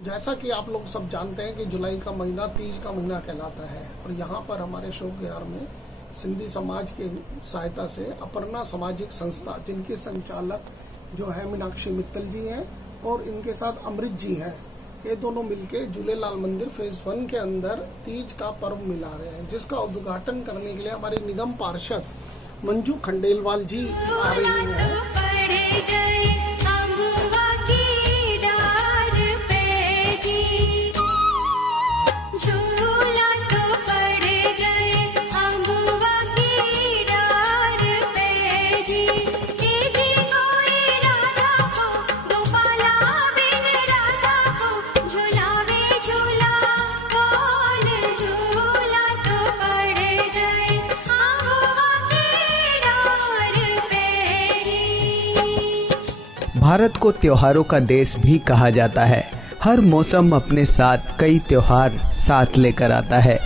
जैसा कि आप लोग सब जानते हैं कि जुलाई का महीना तीज का महीना कहलाता है और यहाँ पर हमारे अशोक विहार में सिंधी समाज के सहायता से अपर्णा सामाजिक संस्था, जिनके संचालक जो है मीनाक्षी मित्तल जी हैं और इनके साथ अमृत जी हैं, ये दोनों मिलके झूलेलाल मंदिर फेज 1 के अंदर तीज का पर्व मिला रहे हैं, जिसका उद्घाटन करने के लिए हमारी निगम पार्षद मंजू खंडेलवाल जी आ रही हैं। भारत को त्योहारों का देश भी कहा जाता है। हर मौसम अपने साथ कई त्योहार साथ लेकर आता है।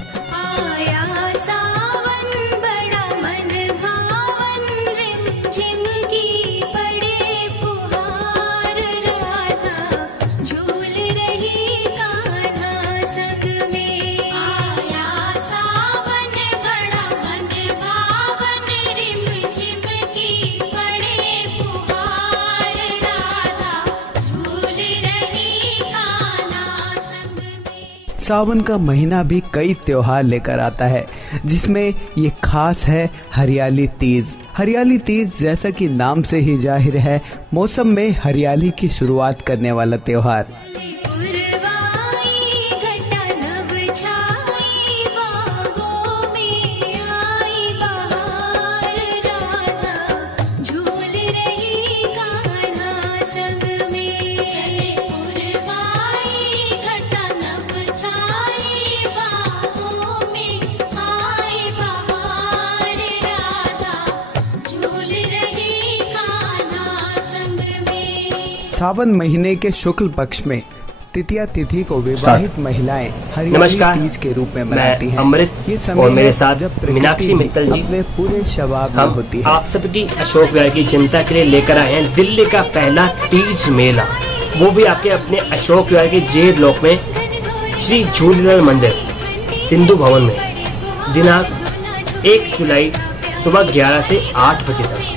सावन का महीना भी कई त्योहार लेकर आता है, जिसमें ये खास है हरियाली तीज। हरियाली तीज जैसा कि नाम से ही जाहिर है, मौसम में हरियाली की शुरुआत करने वाला त्योहार। सावन महीने के शुक्ल पक्ष में तृतीया तिथि को विवाहित महिलाएं हरियाली तीज के रूप में मनाती हैं। ये समय और मेरे साथ जब मीनाक्षी मित्तल जी अपने पूरे शबाब में होती है। आप सबकी अशोक विहार की जनता के लिए लेकर आए हैं दिल्ली का पहला तीज मेला, वो भी आपके अपने अशोक विहार के जे ब्लॉक में श्री झूलेलाल मंदिर सिंधु भवन में दिनांक 1 जुलाई सुबह 11 से 8 बजे तक।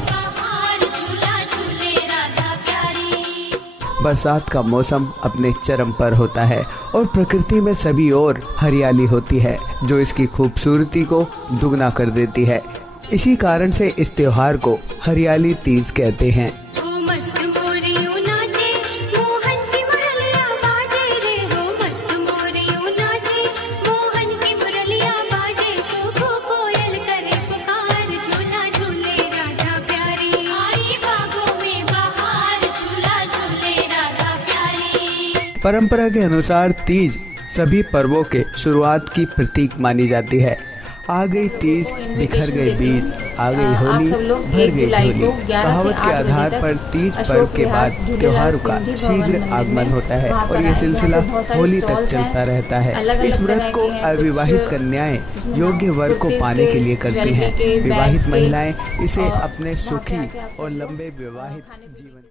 बरसात का मौसम अपने चरम पर होता है और प्रकृति में सभी ओर हरियाली होती है, जो इसकी खूबसूरती को दुगना कर देती है। इसी कारण से इस त्योहार को हरियाली तीज कहते हैं। परंपरा के अनुसार तीज सभी पर्वों के शुरुआत की प्रतीक मानी जाती है। आ गई तीज, बिखर गए बीज, आ गई होली, भर गई झोली। कहावत के आधार पर तीज पर्व के बाद त्योहारों का शीघ्र आगमन होता है और ये सिलसिला होली तक चलता रहता है। इस व्रत को अविवाहित कन्याएं योग्य वर को पाने के लिए करती हैं। विवाहित महिलाएं इसे अपने सुखी और लंबे विवाहित जीवन